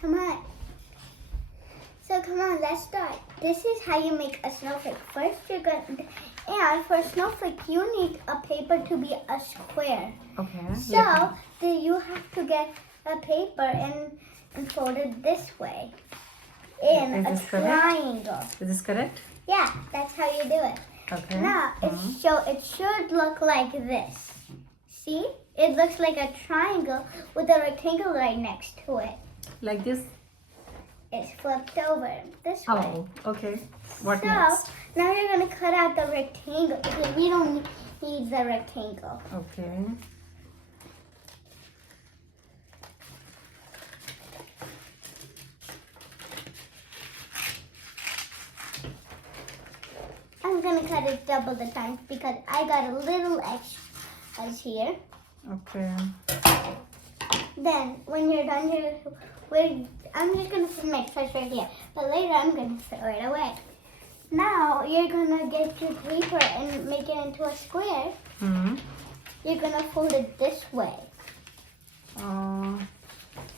Come on. So come on, let's start. This is how you make a snowflake. First, and for a snowflake, you need a paper to be a square. Okay. So you have to get a paper and fold it this way in a triangle. Is this correct? Yeah, that's how you do it. Okay. Now, it should look like this. See? It looks like a triangle with a rectangle right next to it. Like this? It's flipped over this way. Oh, okay. What next? So, now you're going to cut out the rectangle because we don't need the rectangle. Okay. I'm going to cut it double the time because I got a little extras here. Okay. Then, when you're done, I'm just going to put my extras right here. But later, I'm going to throw it away. Now, you're going to get your paper and make it into a square. You're going to fold it this way.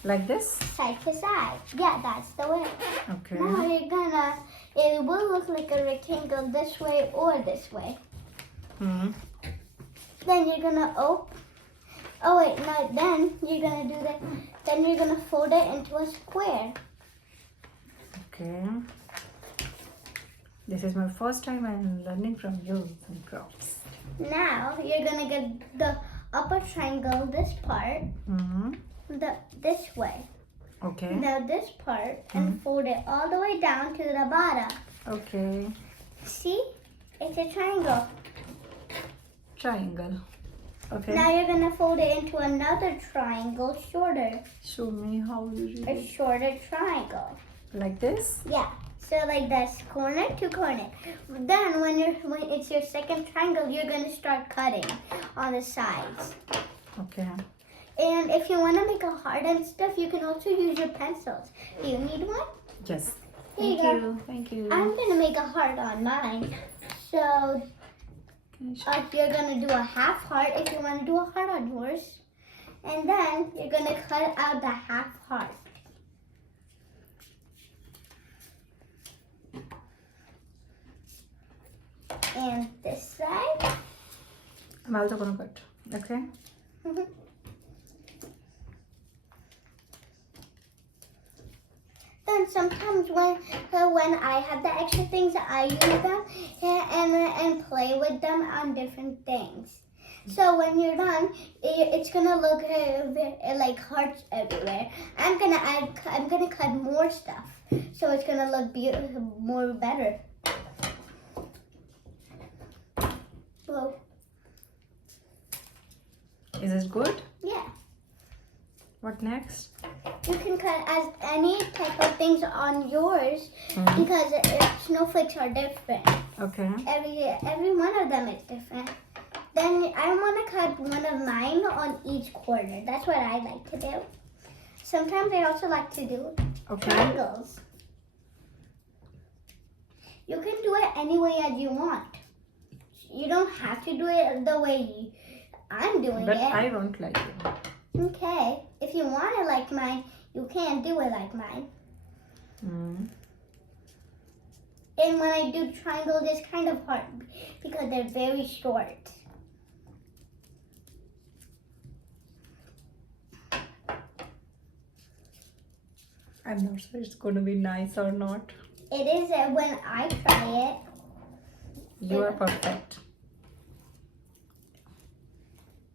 Like this? Side to side. Yeah, that's the way. Okay. Now, it will look like a rectangle this way or this way. Then you're going to then you're going to do that. Then you're going to fold it into a square. Okay. This is my first time I'm learning from you some crafts. Now you're going to get the upper triangle, this part, this way. Okay. Now this part and fold it all the way down to the bottom. Okay. See? It's a triangle. Triangle. Okay. Now you're going to fold it into another triangle, shorter. Show me how you do A it. shorter triangle. Like this? Yeah. So like this, corner to corner. Then when it's your second triangle, you're going to start cutting on the sides. Okay. And if you want to make a heart and stuff, you can also use your pencils. Do you need one? Yes. Here Thank you you. Thank you. I'm going to make a heart on mine. So you're going to do a half heart if you want to do a heart on yours. And then you're going to cut out the half heart. And this side. I'm also gonna cut. Okay. Then sometimes when I have the extra things, I use them and play with them on different things. So when you're done, it's gonna look like hearts everywhere. I'm gonna cut more stuff, so it's gonna look more better. Whoa. Is this good? Yeah. What next? You can cut as any type of things on yours because snowflakes are different. Okay. Every one of them is different. Then I want to cut one of mine on each corner. That's what I like to do. Sometimes I also like to do triangles. You can do it any way as you want. You don't have to do it the way I'm doing But it. I don't like it. Okay. If you want it like mine, you can do it like mine. And when I do triangles, it's kind of hard because they're very short. I'm not sure it's going to be nice or not. It is when I try it. You are perfect.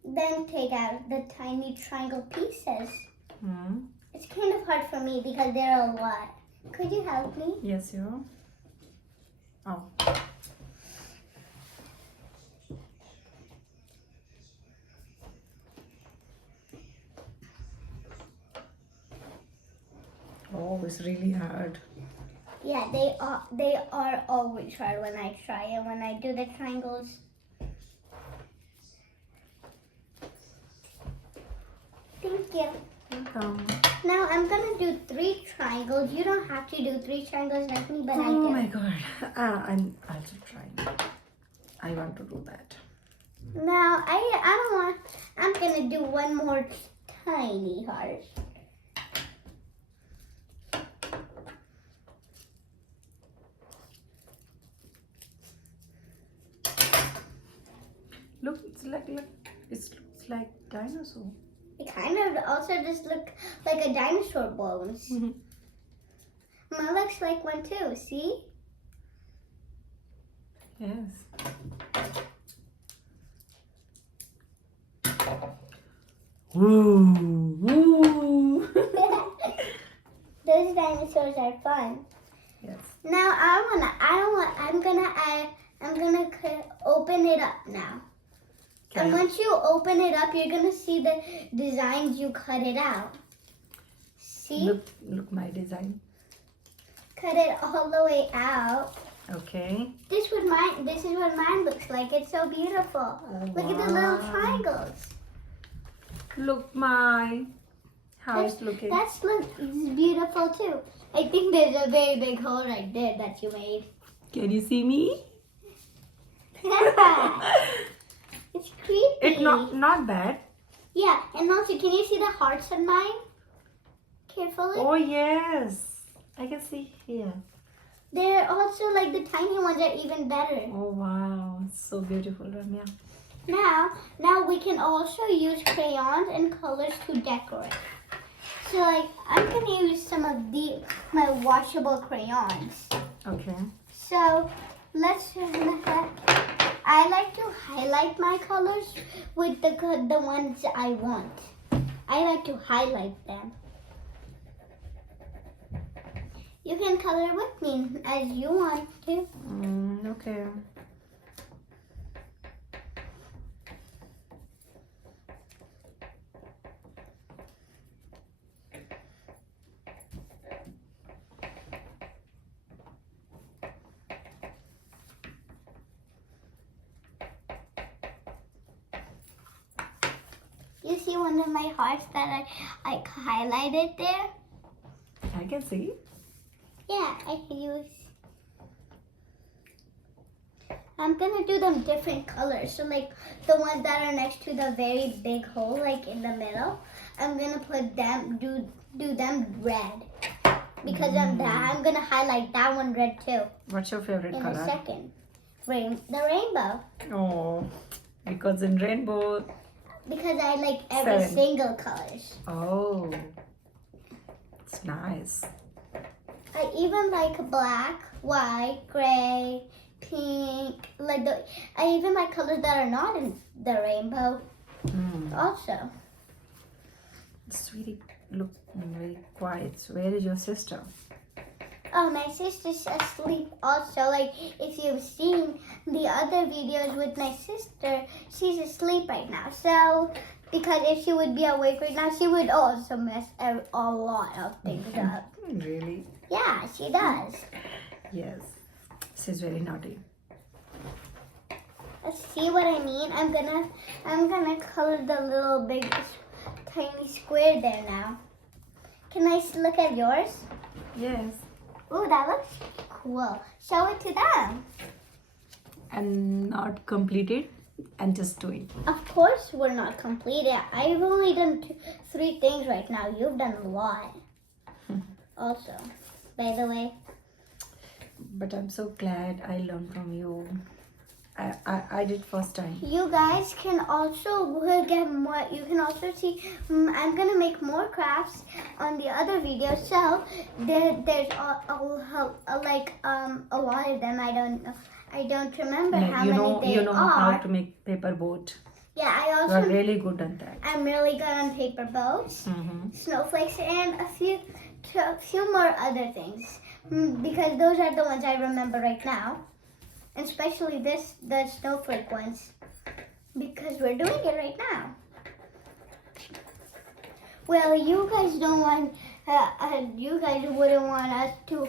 Then take out the tiny triangle pieces. It's kind of hard for me because there are a lot. Could you help me? Yes, you. Oh. Oh, it's really hard. Yeah, they are always hard when I try it. When I do the triangles. Thank you. Now I'm gonna do 3 triangles. You don't have to do 3 triangles like me, but I do. Oh my god. I'm also trying. I want to do that. Now I don't want. I'm gonna do one more tiny heart. It looks like dinosaur. It kind of also just look like a dinosaur bones. Mine looks like one too, see? Yes. Woo! Woo! Those dinosaurs are fun. Yes. Now I'm gonna open it up now. And once you open it up, you're gonna see the designs you cut it out. See? Look my design. Cut it all the way out. Okay. This is what mine looks like. It's so beautiful. Look at the little triangles. Look my. How it's looking. That's beautiful too. I think there's a very big hole right there that you made. Can you see me? It's creepy. It's not bad. Yeah, and also, can you see the hearts on mine? Carefully. Oh yes, I can see here. They're also like the tiny ones are even better. Oh wow, it's so beautiful, Ramya. Now we can also use crayons and colors to decorate. So like I'm gonna use some of my washable crayons. Okay. So I like to highlight my colors with the ones I want. I like to highlight them. You can color with me as you want to. Okay. You see one of my hearts that I highlighted there? I can see. Yeah, I can use. I'm gonna do them different colors. So like the ones that are next to the very big hole, like in the middle, I'm gonna put them do them red. Because of that, I'm gonna highlight that one red too. What's your favorite color? In a second. The rainbow. Oh, because in rainbow. Because I like every 7. single colors. Oh, it's nice. I even like black, white, gray, pink. I even like colors that are not in the rainbow. Also. Sweetie, look very quiet. So where is your sister? Oh, my sister's asleep also. Like, if you've seen the other videos with my sister, she's asleep right now. So, because if she would be awake right now, she would also mess a lot of things up. Really? Yeah, she does. Yes. She's very naughty. See what I mean? I'm gonna color the little big tiny square there now. Can I look at yours? Yes. Ooh, that looks cool. Show it to them. And not completed and just doing. Of course we're not completed. I've only done 3 things right now. You've done a lot. Also, by the way. But I'm so glad I learned from you. I did first time. You guys can also get more. You can also see. I'm gonna make more crafts on the other videos. So there's a lot of them. I don't remember how many they you know are. how to make paper boat. Yeah, I You also. are really good at that. I'm really good on paper boats, snowflakes, and a few more other things. Because those are the ones I remember right now. And especially the snowflake ones. Because we're doing it right now. Well, you guys don't want, you guys wouldn't want us to,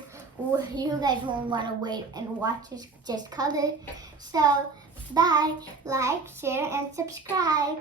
you guys won't want to wait and watch us just color. So, bye, like, share, and subscribe.